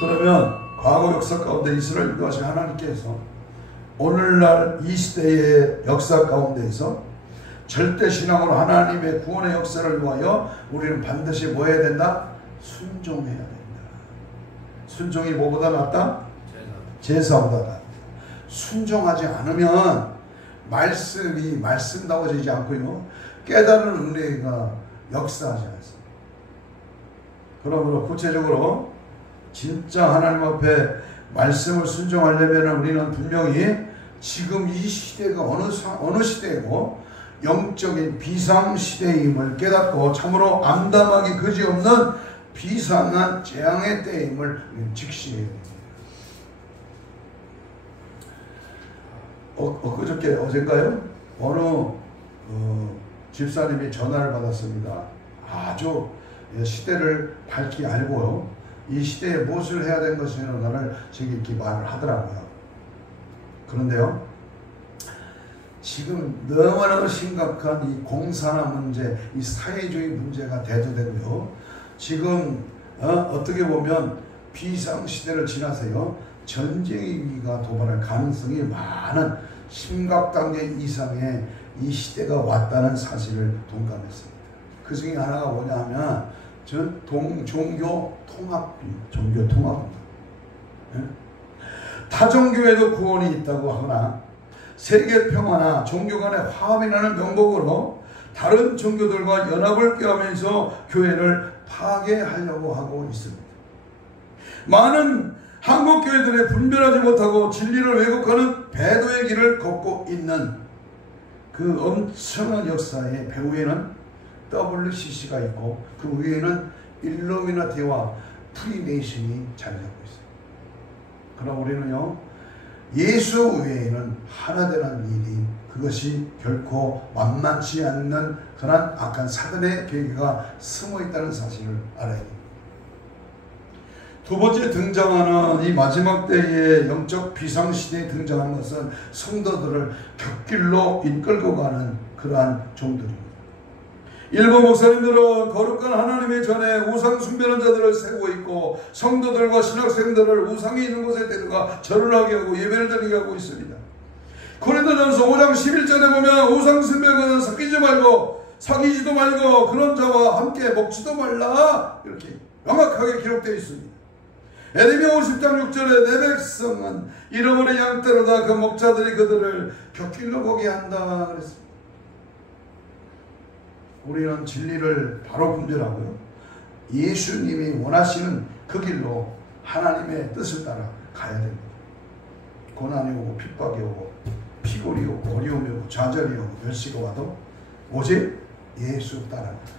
그러면 과거 역사 가운데 이스라엘 인도하신 하나님께서 오늘날 이 시대의 역사 가운데에서 절대신앙으로 하나님의 구원의 역사를 위하여 우리는 반드시 뭐 해야 된다? 순종해야 된다. 순종이 뭐보다 낫다? 제사보다 낫다. 순종하지 않으면 말씀이 말씀다워지지 않고요, 깨달은 은혜가 역사하지 않습니다. 그러므로 구체적으로 진짜 하나님 앞에 말씀을 순종하려면 우리는 분명히 지금 이 시대가 어느 시대이고 영적인 비상시대임을 깨닫고 참으로 암담하기 그지없는 비상한 재앙의 때임을 직시해야 됩니다. 엊그저께 어젠가요? 어느 집사님이 전화를 받았습니다. 아주 시대를 밝히 알고요, 이 시대에 무엇을 해야 되는 것인가를 저기 이렇게 말을 하더라고요. 그런데요, 지금 너무나 심각한 이 공산화 문제, 이 사회주의 문제가 대두되고요, 지금 어떻게 보면 비상시대를 지나서요, 전쟁의 위기가 도발할 가능성이 많은 심각단계 이상의 이 시대가 왔다는 사실을 동감했습니다. 그 중에 하나가 뭐냐 하면 종교 통합입니다. 타종교에도 구원이 있다고 하거나 세계 평화나 종교 간의 화합이라는 명목으로 다른 종교들과 연합을 꾀하면서 교회를 파괴하려고 하고 있습니다. 많은 한국 교회들이 분별하지 못하고 진리를 왜곡하는 배도의 길을 걷고 있는 그 엄청난 역사의 배후에는 WCC가 있고 그 위에는 일루미나티와 프리메이슨이 자리 잡고 있어요. 그럼 우리는요, 예수 외에는 하나 되는 일이 그것이 결코 만만치 않는 그런 악한 사단의 계기가 숨어 있다는 사실을 알아야 됩니다. 두 번째 등장하는 이 마지막 때의 영적 비상시대에 등장하는 것은 성도들을 곁길로 이끌고 가는 그러한 종들입니다. 일부 목사님들은 거룩한 하나님의 전에 우상 숭배하는 자들을 세우고 있고 성도들과 신학생들을 우상이 있는 곳에 데려가 절을 하게 하고 예배를 드리게 하고 있습니다. 고린도전서 5장 11절에 보면 우상 숭배하거나 사귀지도 말고 그런 자와 함께 먹지도 말라, 이렇게 명확하게 기록되어 있습니다. 에레미야 50장 6절에 내 백성은 잃어버린 양떼로다 그 목자들이 그들을 곁길로 보게 한다 그랬습니다. 우리는 진리를 바로 분별하고요, 예수님이 원하시는 그 길로 하나님의 뜻을 따라 가야 됩니다. 고난이 오고 핍박이 오고 피골이 오고 어려움이 오고 좌절이 오고 멸시가 와도 오직 예수 따라갑니다.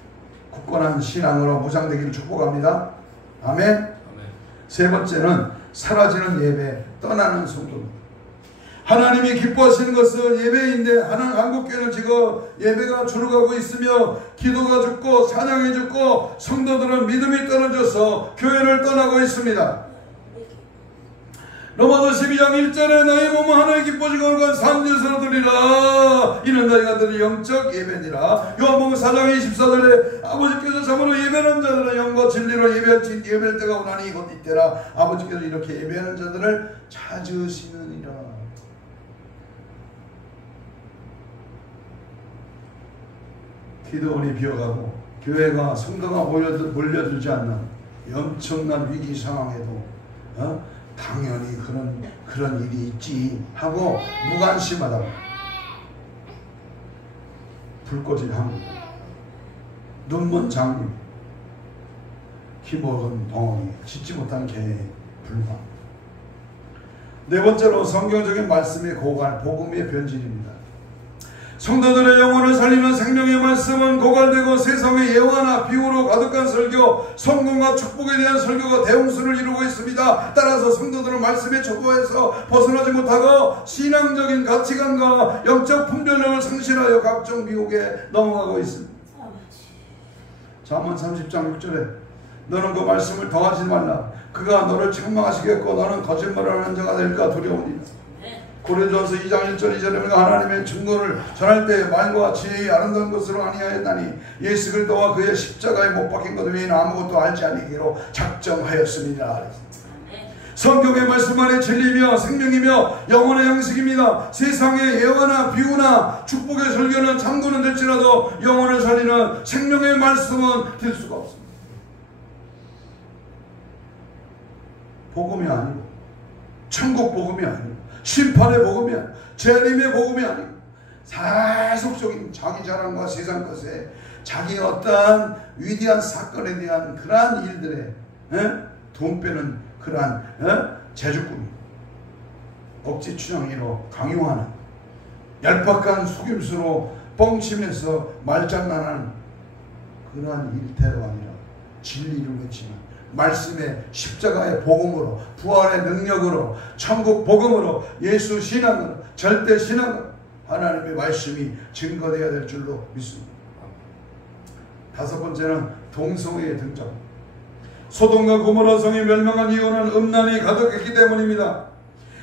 굳건한 신앙으로 무장되기를 축복합니다. 아멘. 세 번째는 사라지는 예배, 떠나는 성도입니다. 하나님이 기뻐하시는 것은 예배인데 한국교회는 지금 예배가 줄어가고 있으며 기도가 죽고 찬양이 죽고 성도들은 믿음이 떨어져서 교회를 떠나고 있습니다. 로마서 12장 1절에 너희 몸은 하나님 기뻐지고 거룩한 산지에서 드리라. 이는 너희가 드린 영적 예배니라. 요한복음 4장 24절에 아버지께서 참으로 예배하는 자들은 영과 진리로 예배할 때가 오나니 곧 이때라. 아버지께서 이렇게 예배하는 자들을 찾으시느니라. 기도원이 비어가고 교회가 성도가 몰려들지 않는 엄청난 위기 상황에도 당연히 그런 일이 있지 하고 무관심하다고 불꽃이 한국, 눈먼 장님, 키먹은 덩어리, 짓지 못한 개의 불만. 네 번째로 성경적인 말씀의 고갈, 복음의 변질입니다. 성도들의 영혼을 살리는 생명의 말씀은 고갈되고 세상의 예화나 비유로 가득한 설교, 성공과 축복에 대한 설교가 대홍수를 이루고 있습니다. 따라서 성도들은 말씀의 촉구에서 벗어나지 못하고 신앙적인 가치관과 영적 분별력을 상실하여 각종 미혹에 넘어가고 있습니다. 잠언 30장 6절에 너는 그 말씀을 더하지 말라. 그가 너를 책망하시겠고 너는 거짓말을 하는 자가 될까 두려우니라. 고린도전서 2장 1절 2절에 우리가 하나님의 증거를 전할 때 말과 지혜의 아름다운 것으로 아니하였나니 예수 그리스도와 그의 십자가에 못 박힌 것 외에는 아무것도 알지 아니기로 작정하였습니다. 성경의 말씀 안에 진리며 생명이며 영혼의 양식입니다. 세상의 예화나 비유나 축복의 설교는 참고는 될지라도 영혼을 살리는 생명의 말씀은 될 수가 없습니다. 복음이 아니고 천국 복음이 아니고 심판의 복음이 아니고 재림의 복음이 아니고 사속적인 자기 자랑과 세상 것에 자기 어떠한 위대한 사건에 대한 그러한 일들에 돈 빼는 그러한 제주꾼 억지 춘향이로 강요하는 얄팍한 속임수로 뻥치면서 말장난하는 그러한 일태가 아니라 진리를 외치는 말씀의 십자가의 복음으로 부활의 능력으로 천국 복음으로 예수 신앙으로 절대 신앙으로 하나님의 말씀이 증거되어야 될 줄로 믿습니다. 다섯 번째는 동성애의 등장. 소돔과 고모라 성이 멸망한 이유는 음란이 가득했기 때문입니다.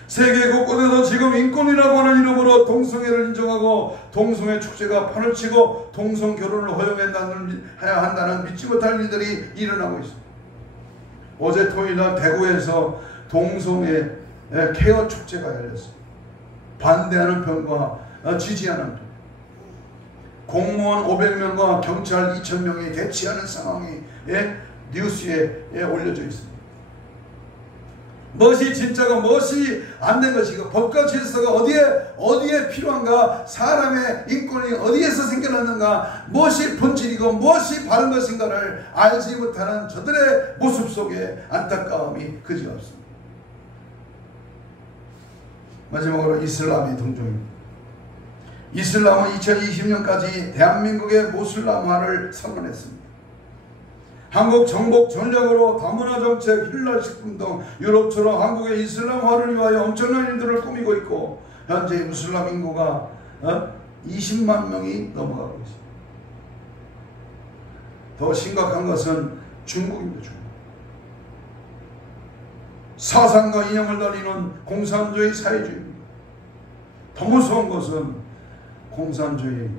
세계 곳곳에서 지금 인권이라고 하는 이름으로 동성애를 인정하고 동성애 축제가 판을 치고 동성 결혼을 허용해야 한다는 믿지 못할 일들이 일어나고 있습니다. 어제 토요일날 대구에서 동성애 케어 축제가 열렸습니다. 반대하는 편과 지지하는 편, 공무원 500명과 경찰 2000명이 대치하는 상황이 뉴스에 올려져 있습니다. 무엇이 진짜가 무엇이 안 된 것이고 법과 질서가 어디에 필요한가, 사람의 인권이 어디에서 생겨났는가, 무엇이 본질이고 무엇이 바른 것인가를 알지 못하는 저들의 모습 속에 안타까움이 그지없습니다. 마지막으로 이슬람의 동종입니다. 이슬람은 2020년까지 대한민국의 모슬람화를 선언했습니다. 한국 정복 전략으로 다문화 정책, 힐날 식품 등 유럽처럼 한국의 이슬람화를 위하여 엄청난 일들을 꾸미고 있고 현재 무슬람 인구가 20만 명이 넘어가고 있습니다. 더 심각한 것은 중국입니다. 중국. 사상과 이념을 달리는 공산주의 사회주의입니다. 더 무서운 것은 공산주의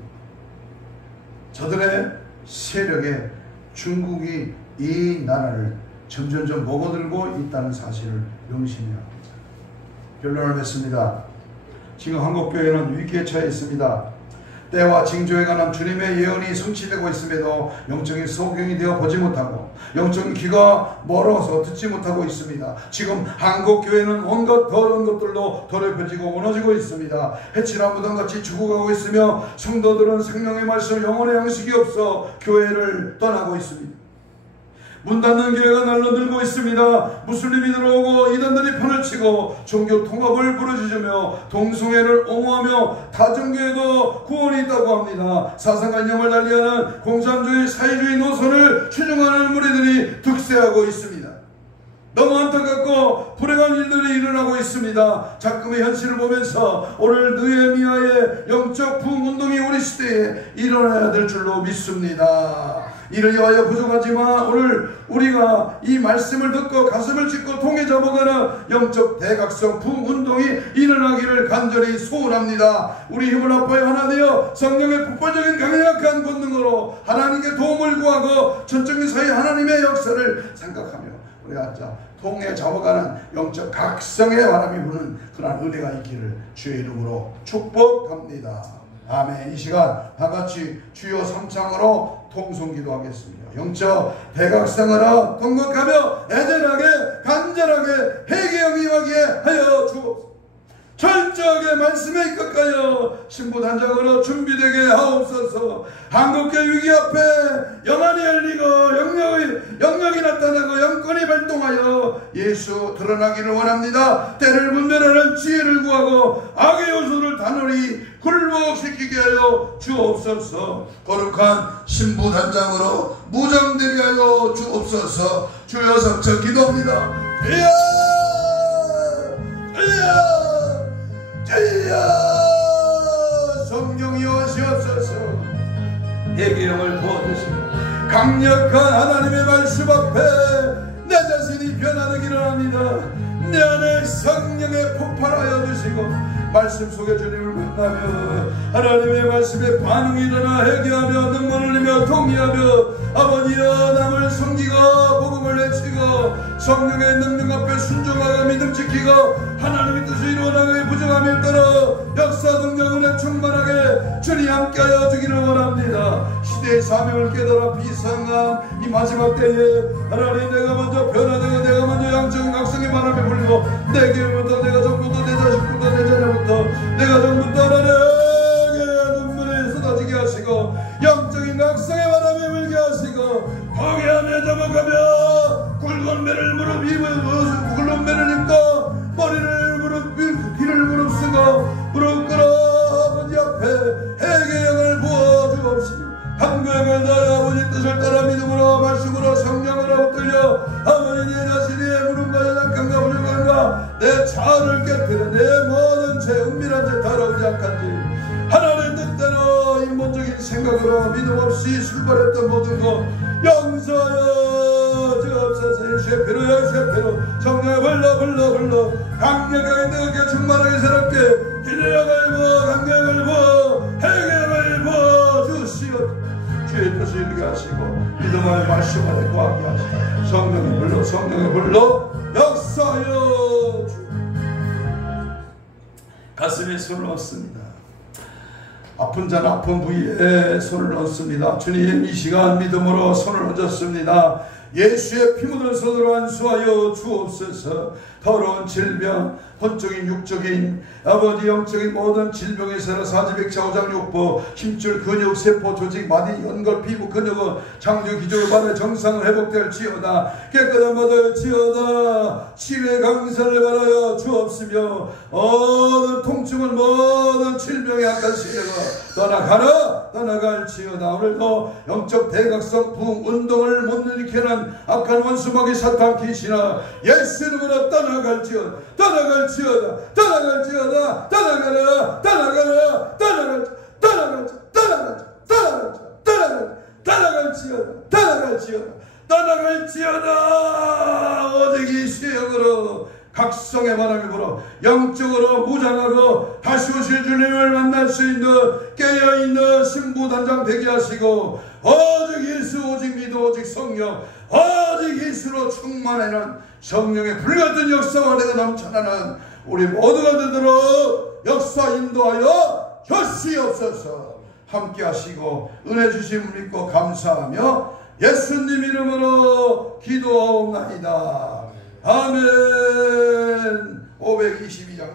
저들의 세력에 중국이 이 나라를 점점점 먹어들고 있다는 사실을 명심해야 합니다. 결론을 맺습니다. 지금 한국교회는 위기에 처해 있습니다. 때와 징조에 관한 주님의 예언이 성취되고 있음에도 영적인 소경이 되어 보지 못하고 영적인 귀가 멀어서 듣지 못하고 있습니다. 지금 한국교회는 온갖 더러운 것들로 더럽혀지고 무너지고 있습니다. 해치나 무덤같이 죽어가고 있으며 성도들은 생명의 말씀, 영혼의 양식이 없어 교회를 떠나고 있습니다. 문 닫는 교회가 날로 늘고 있습니다. 무슬림이 들어오고 이단들이 판을 치고 종교 통합을 부르짖으며 동성애를 옹호하며 다중교회도 구원이 있다고 합니다. 사상과 이념을 달리하는 공산주의 사회주의 노선을 추종하는 무리들이 득세하고 있습니다. 너무 안타깝고 불행한 일들이 일어나고 있습니다. 작금의 현실을 보면서 오늘 느헤미야의 영적 부흥운동이 우리 시대에 일어나야 될 줄로 믿습니다. 이를 위하여 부족하지만 오늘 우리가 이 말씀을 듣고 가슴을 찢고 통에 잡아가는 영적 대각성 부흥운동이 일어나기를 간절히 소원합니다. 우리 힘을 합하여 하나 되어 성령의 폭발적인 강력한 권능으로 하나님께 도움을 구하고 전적인 사이 하나님의 역사를 생각하며 우리 앉아 통에 잡아가는 영적 각성의 바람이 부는 그러한 은혜가 있기를 주의 이름으로 축복합니다. 아멘. 이 시간 다같이 주여 삼창으로 통성기도 하겠습니다. 영적 대각성으로 통곡하며 애절하게 간절하게 회개하게 임하게 하여 주옵소서. 철저하게 말씀에 입각하여 신부단장으로 준비되게 하옵소서. 한국교회 위기 앞에 영안이 열리고 영역이 나타나고 영권이 발동하여 예수 드러나기를 원합니다. 때를 분별하는 지혜를 구하고 악의 요소를 단호히 굴복시키게 하여 주옵소서. 거룩한 신부단장으로 무장되게 하여 주옵소서. 주여 삼천 기도합니다. 주여 성령이 오시옵소서. 회개형을 부어주시고 강력한 하나님의 말씀 앞에 내 자신이 변화되기를 합니다. 내 안에 성령에 폭발하여 주시고 말씀 속에 주님을 만나며 하나님의 말씀에 반응이 일어나 회개하며 눈물을 흘리며 통회하며 아버지여 남을 섬기고 복음을 외치고 성령의 능력 앞에 순종하고 믿음 지키고 하나님의 뜻을 이루어나가기 부정함을 따라 역사 능력을 충만하게 주님 함께하여 주기를 원합니다. 시대의 사명을 깨달아 비상한 이 마지막 때에 하나님 내가 먼저 변화되고 내가 먼저 양적인 각성의 바람에 불리고 내 교회부터 내가 전부터 내 자식부터 내 자녀부터 내가 전부터 하나님의 눈물을 쏟아지게 하시고 영적인 각성의 바람에 불게 하시고 포기하며 접어가며 굵은 배를 무릎 입고 굵은 배를 입고 머리를 무릎 귀를 무릎 쓰고 무릎 꿇어 아버지 앞에 회개형을 부어주옵시고 한국을 나의 아버지 뜻을 따라 믿음으로 말씀으로 성령으로 붙들려 아버지 내 자신의 무릎과 연약함과 부족함과 내 자아를 깨뜨려 내 모든 죄 은밀한 죄 더러우지 않간지 하나님의 뜻대로 인본적인 생각으로 믿음 없이 출발했던 모든 것 용서하여 주옵소서. 쇠표로 성령의 불러 강력하게 뜨겁게 충만하게 새롭게 기대형을 부어 강력을 부어 회개형을 부어 주시옵소서. 주의 뜻을 이루게 하시고 믿음의 말씀 안에 거하게 하시고 성령의 불러 역사하여 주. 가슴에 손을 얹습니다. 아픈 자는 아픈 부위에 손을 얹습니다. 주님 이 시간 믿음으로 손을 얹었습니다. 예수의 피 묻은 손으로 안수하여 주옵소서. 더러운 질병, 혼적인 육적인 아버지 영적인 모든 질병에서 사지백차 오장육부 힘줄 근육 세포 조직 마디 연골 피부 근육은 창조 기적을 받아 정상을 회복될지어다. 깨끗한 받을지어다. 치유의 강사를 받아여 주옵시며 모든 통증은 모든 질병의 악한 시대가 떠나갈지어다. 오늘도 영적 대각성 부흥 운동을 못 일으키는 악한 원수마귀 사탄 귀신아 예수 이름으로 떠나갈지어다. 오직 이 수역으로 각성의 바람이 불어 영적으로 무장하고 다시 오실 주님을 만날 수 있는 깨어있는 신부단장 되게 하시고 오직 예수 오직 믿음 오직 성령 오직 예수로 충만하는 성령의 불같은 역사와 내가 넘쳐나는 우리 모두가 되도록 역사 인도하여 주시옵소서. 함께 하시고 은혜 주심을 믿고 감사하며 예수님 이름으로 기도하옵나이다. 아멘. 522장